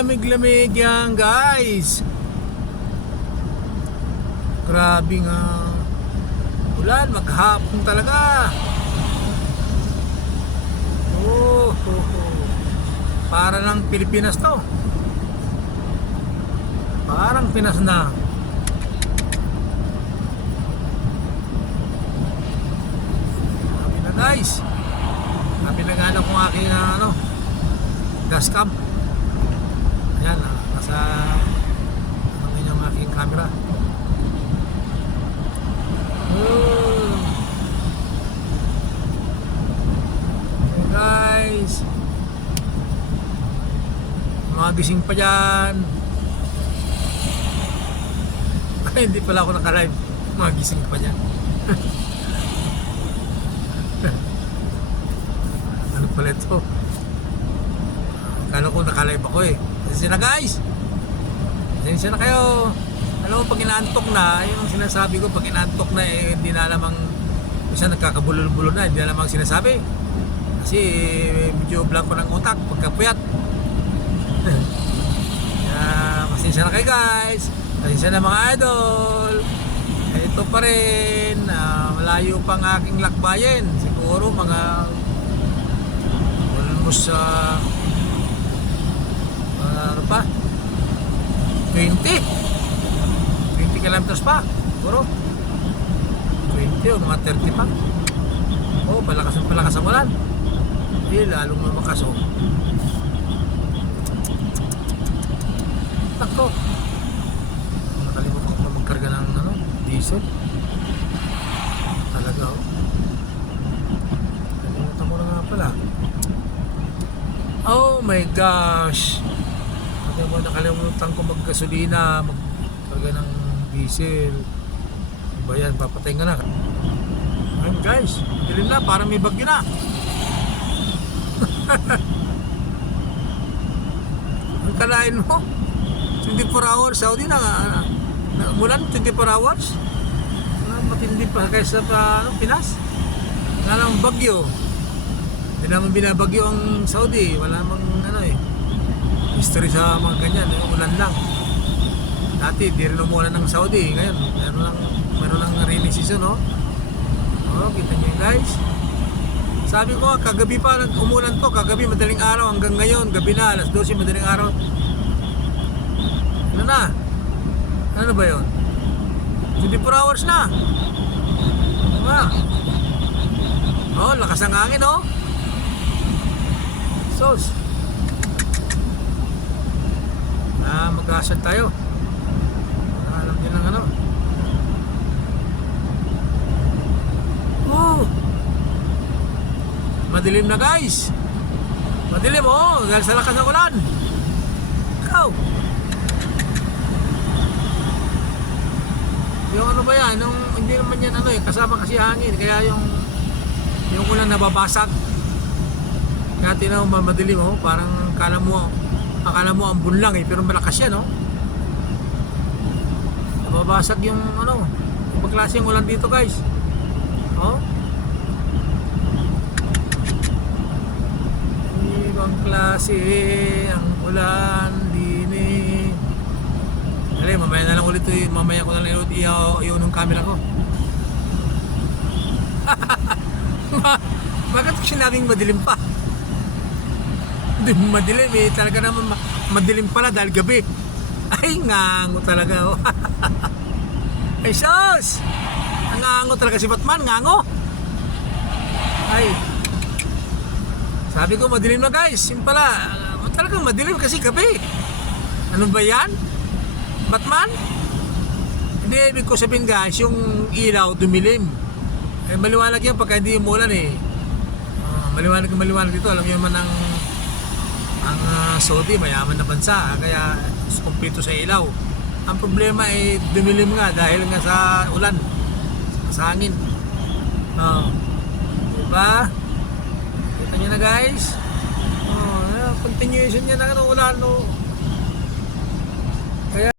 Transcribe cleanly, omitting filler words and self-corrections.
lamig-lamig yan, guys. Grabe nga ulan, maghapon talaga. Para ng Pilipinas to. Parang Pinas na. Sabi na guys, pinaghanap ko aking gas cam. Ayan, nasa yung aking camera. Hey guys, mga gising pa dyan. Ay, hindi pala ako naka-live. Mga gising pa dyan. Ano pala ito? Akala ko naka-live ako eh. Pasensya na guys. Pasensya na kayo. Alam mo, pag inaantok na, yung sinasabi ko, pag inaantok na eh, hindi na alam ang isa nagkakabulol-bulol na, hindi na alam ang sinasabi. Kasi medyo blanco ng utak pagkapuyat. Pasensya na kayo guys. Pasensya na mga idol. Ito pa rin, malayo pang aking lakbayin. Siguro mga almost ano pa, 20 kilometers pa siguro, 20 o mga 30 pa. Palakas ang ulan. Lalong lumakas. Tako, nakalimutan ko pa magkarga ng diesel talaga. Nakalimutan ko na nga pala. Oh my gosh, nakalimutan ko maggasolina, magkarga ng diesel. Diba yan, papatay ka na. Ayun guys, dilim na, parang may bagyo na. Ang kalain mo 24 hours Saudi na mulan, 24 hours. Matindi pa kaysa Pinas. Wala namang bagyo. Hindi naman binabagyo ang Saudi. Wala namang history sa mga ganyan. Ulan lang. Dati di rin umulan ng Saudi. Ngayon meron lang rainy season. Kita nyo guys. Sabi ko kagabi pa umulan to. Kagabi madaling araw hanggang ngayon gabi na, alas 12 madaling araw. Ano na? Ano ba yun? 24 hours na. Diba? Lakas ng hangin Sos. Mag-asal tayo. Alam din ng madilim na guys. Madilim dahil sa lakas ng ulan. Ikaw. Yung ano ba yan? Hindi naman yan kasama kasi hangin. Kaya yung ulan nababasag. Kaya tinaw madilim parang akala mo ambon lang pero malakas yan nababasag yung ibang klase yung ulan dito guys. Ibang klase ang ulan din eh. Dali, mamaya na lang ulit mamaya ko na lang ulit iyon ng camera ko. Bakit ko sinabing madilim pa? Hindi madilim talaga naman madilim pala dahil gabi. Ay, ngango talaga Ay, sus! Ngango talaga si Batman, ngango. Ay, sabi ko madilim na guys. Yung pala, talagang madilim kasi gabi. Ano ba yan? Batman? Hindi, ibig ko sabihin guys, yung ilaw dumilim. Maliwanag yan pagka hindi umulan maliwanag dito. Alam niyo naman ang Saudi, mayaman na bansa, kaya kumpleto sa ilaw. Ang problema dumilim nga dahil nga sa ulan, sa hangin. Diba? Kita nyo na guys. Continuation yan ng ulan. Kaya